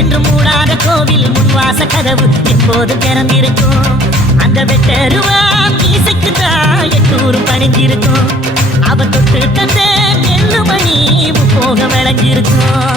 என்று மூடாத கோவில் முன்வாச கதவு எப்போது திறந்திருக்கும். அந்த வெட்டருவாம் இசைக்கு தான் 800 பணிஞ்சிருக்கும். அவ தொட்டு தந்த நெல்லுமணி போக விளைஞ்சிருக்கும்.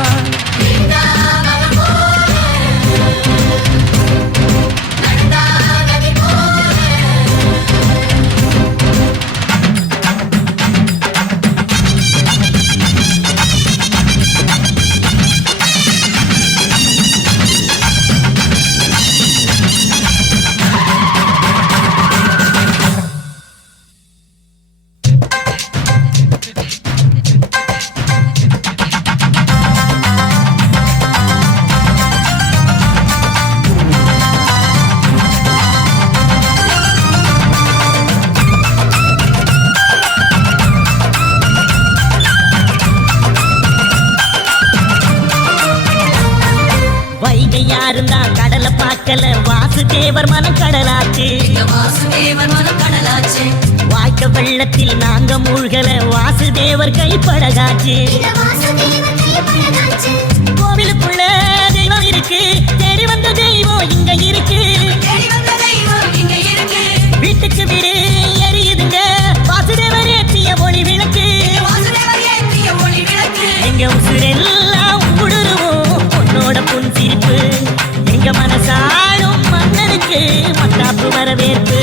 யாருந்தா கடலை பார்க்கல வாசுதேவர் மனம் கடலாச்சு. வாய்க்க வெள்ளத்தில் நாங்க மூழ்கல வாசுதேவர் கைப்படகாச்சு. கோவிலுக்குள்ள தெய்வம் இருக்கு, தேடி வந்த தெய்வம் இங்க இருக்கு. வீட்டுக்கு வீடு எரியுதுங்க வாசுதேவர் ஏற்றிய ஒளி விளக்கு. எங்க உசுரெல்லாம் உடுருவோம் பொண்ணோட புன் சிரிப்பு. எங்க மனசாடும் மன்னனுக்கு மத்தாப்பு வரவேற்பு.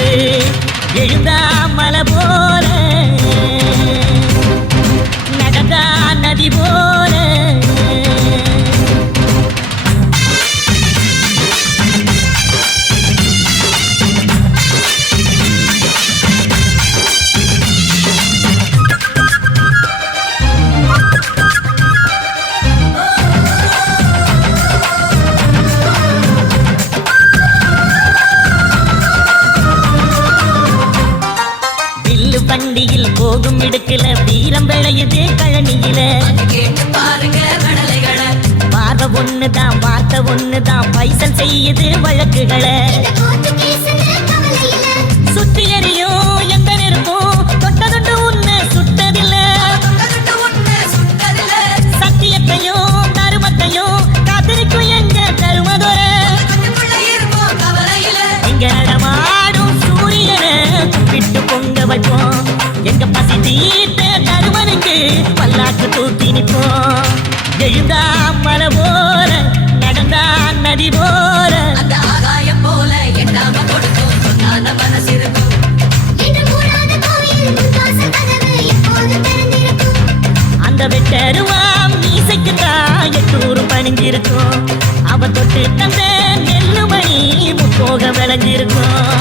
எழுந்தா மலை போல நடந்தா நதி போல. வண்டியில் போகும் இடுக்கல வீரம் விளையுது கழனியில. பார்வை ஒண்ணுதான் வார்த்தை ஒண்ணுதான் பைசல் செய்யுது வழக்குகளை. சுத்தி எறியும் எந்த நெருப்பும் தொட்டதுண்டு உன்னை சுட்டதில்ல. சத்தியத்தையும் தருமத்தையும் காத்திருக்கும் எங்க தருமதொர. எங்க நடமாடும் சூரியனை விட்டு பொங்க வைப்போம். எங்க பசி தீர்த்த தருமனுக்கு பல்லாக்கு தூக்கி நிற்போம். எழுந்தா மலை போல நடந்தா நதி போல. அந்த ஆகாயம் போல எட்டாம கொடுக்கும் சொன்னான மனசு இருக்கும். அந்த வெட்டருவாம் இசைக்கு தான் 800 பணிஞ்சிருக்கும். அவ தொட்டு தந்த நெல்லுமணி போக விளைஞ்சிருக்கும்.